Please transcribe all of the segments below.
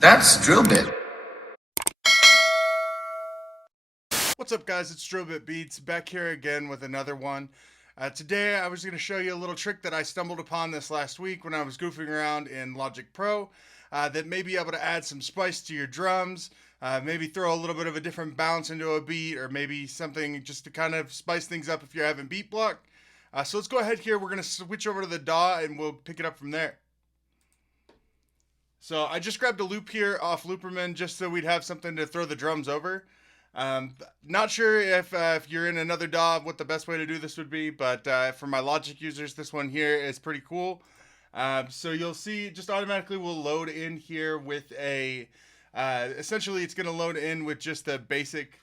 That's drill bit. What's up, guys? It's Drillbit Beats back here again with another one. Today I was going to show you a little trick that I stumbled upon this last week when I was goofing around in Logic Pro that may be able to add some spice to your drums, maybe throw a little bit of a different bounce into a beat, or maybe something just to kind of spice things up if you're having beat block. So let's go ahead here. We're going to switch over to the DAW and we'll pick it up from there. So I just grabbed a loop here off Looperman just so we'd have something to throw the drums over. Not sure if you're in another DAW what the best way to do this would be, but for my Logic users, this one here is pretty cool. So you'll see just automatically will load in here with a, essentially it's going to load in with just the basic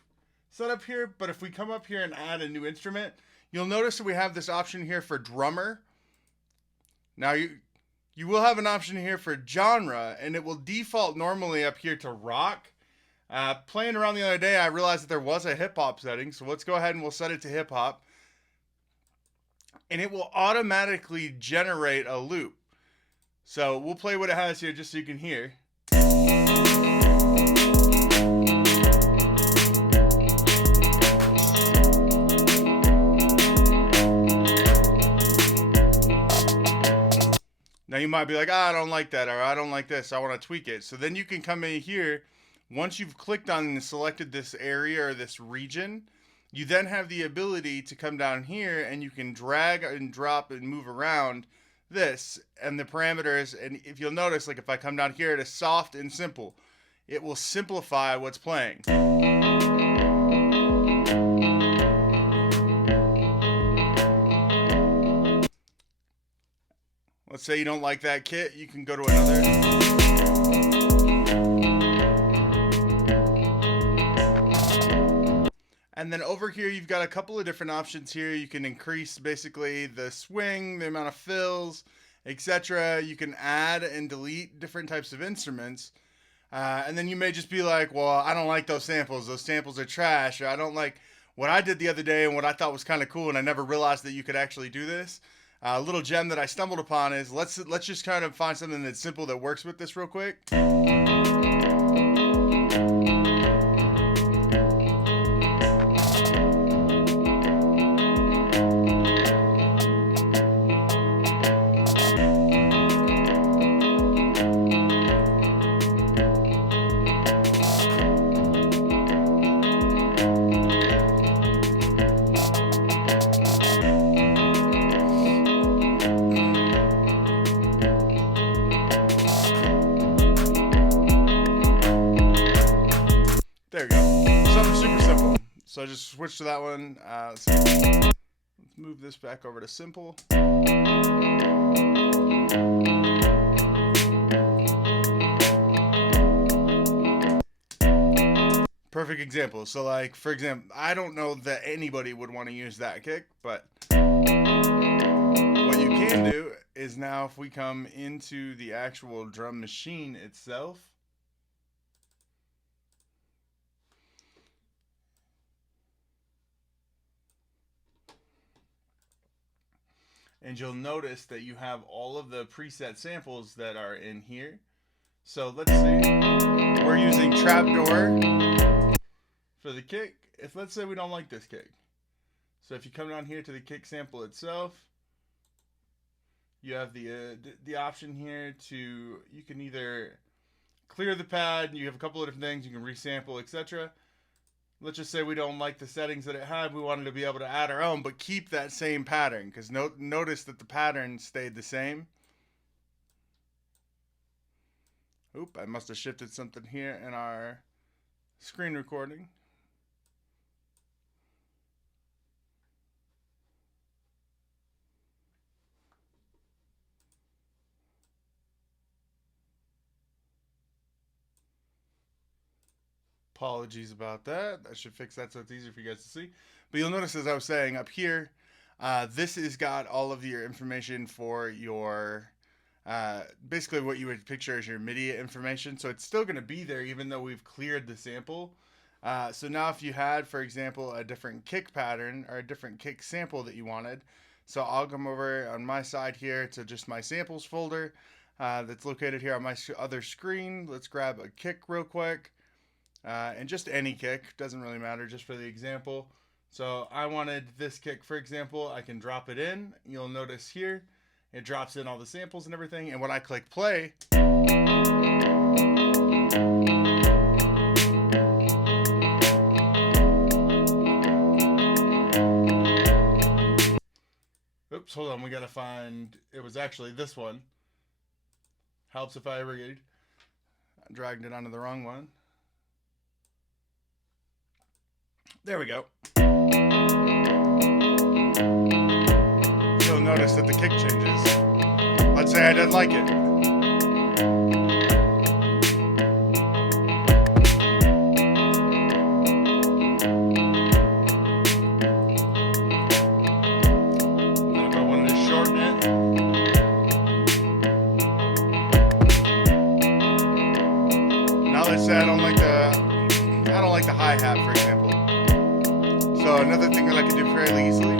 setup here, but if we come up here and add a new instrument, you'll notice that we have this option here for drummer. Now you will have an option here for genre, and it will default normally up here to rock. Playing around the other day, I realized that there was a hip hop setting, so let's go ahead and we'll set it to hip hop. And it will automatically generate a loop. So we'll play what it has here just so you can hear. Now you might be like, I don't like that, or I don't like this, I want to tweak it. So then you can come in here. Once you've clicked on and selected this area or this region, you then have the ability to come down here and you can drag and drop and move around this and the parameters. And if you'll notice, like if I come down here to soft and simple, it will simplify what's playing. Let's say you don't like that kit, you can go to another. And then over here, you've got a couple of different options here. You can increase basically the swing, the amount of fills, etc. You can add and delete different types of instruments. And then you may just be like, well, I don't like those samples. Those samples are trash. Or I don't like what I did the other day and what I thought was kind of cool. And I never realized that you could actually do this. A little gem that I stumbled upon is let's just kind of find something that's simple that works with this real quick. There we go. Something super simple. So I just switch to that one. Let's move this back over to simple. Perfect example. So like, for example, I don't know that anybody would want to use that kick, but what you can do is now if we come into the actual drum machine itself, and you'll notice that you have all of the preset samples that are in here. So let's see, we're using Trapdoor for the kick. If let's say we don't like this kick, so if you come down here to the kick sample itself, you have the option here to, you can either clear the pad, you have a couple of different things, you can resample, etc. Let's just say we don't like the settings that it had. We wanted to be able to add our own, but keep that same pattern, because notice that the pattern stayed the same. Oop, I must have shifted something here in our screen recording. Apologies about that. I should fix that so it's easier for you guys to see. But you'll notice, as I was saying, up here, this has got all of your information for your, basically what you would picture as your MIDI information. So it's still going to be there even though we've cleared the sample. So now if you had, for example, a different kick pattern or a different kick sample that you wanted, so I'll come over on my side here to just my samples folder. that's located here on my other screen. Let's grab a kick real quick. And just any kick, doesn't really matter, just for the example. So I wanted this kick, for example. I can drop it in. You'll notice here, it drops in all the samples and everything. And when I click play, oops, hold on, we gotta find, it was actually this one. Helps if I ever dragged it onto the wrong one. There we go. You'll notice that the kick changes. Let's say I didn't like it. And if I wanted to shorten it, now let's say I don't like the hi-hat, for example. So another thing that I can do fairly easily,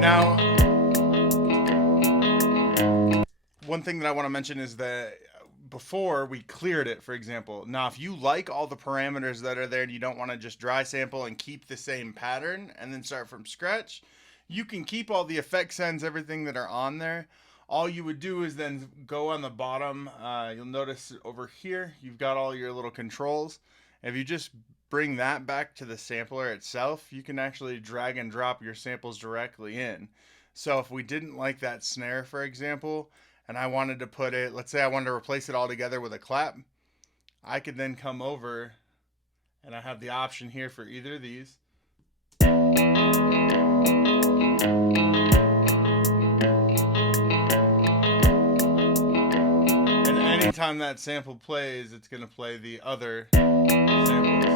now, one thing that I want to mention is that before we cleared it, for example. Now, if you like all the parameters that are there and you don't want to just dry sample and keep the same pattern and then start from scratch, you can keep all the effect sends, everything that are on there. All you would do is then go on the bottom. You'll notice over here, you've got all your little controls. If you just bring that back to the sampler itself, you can actually drag and drop your samples directly in. So if we didn't like that snare, for example, and I wanted to put it, let's say I wanted to replace it all together with a clap, I could then come over and I have the option here for either of these. And anytime that sample plays, it's going to play the other samples.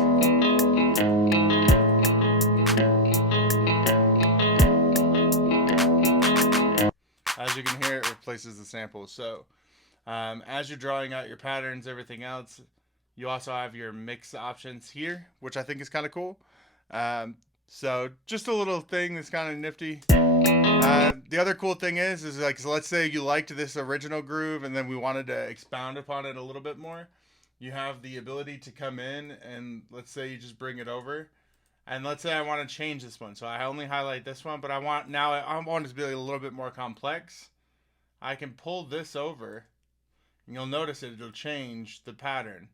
As you can hear, it replaces the samples. So as you're drawing out your patterns, everything else, you also have your mix options here, which I think is kind of cool. So just a little thing that's kind of nifty. The other cool thing is like, so let's say you liked this original groove and then we wanted to expound upon it a little bit more. You have the ability to come in and let's say you just bring it over. And let's say I want to change this one. So I only highlight this one, but I want it to be a little bit more complex. I can pull this over and you'll notice it'll change the pattern.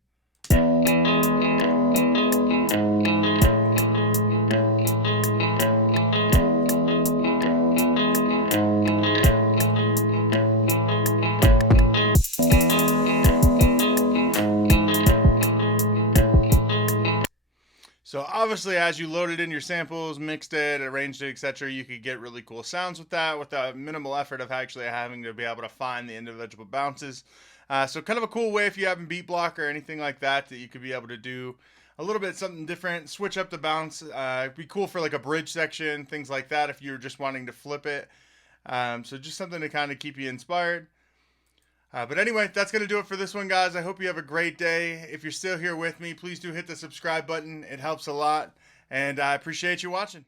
So obviously, as you loaded in your samples, mixed it, arranged it, etc., you could get really cool sounds with that without minimal effort of actually having to be able to find the individual bounces. So kind of a cool way if you haven't beat block or anything like that you could be able to do a little bit something different, switch up the bounce. It'd be cool for like a bridge section, things like that if you're just wanting to flip it. So just something to kind of keep you inspired. But anyway, that's going to do it for this one, guys. I hope you have a great day. If you're still here with me, please do hit the subscribe button. It helps a lot. And I appreciate you watching.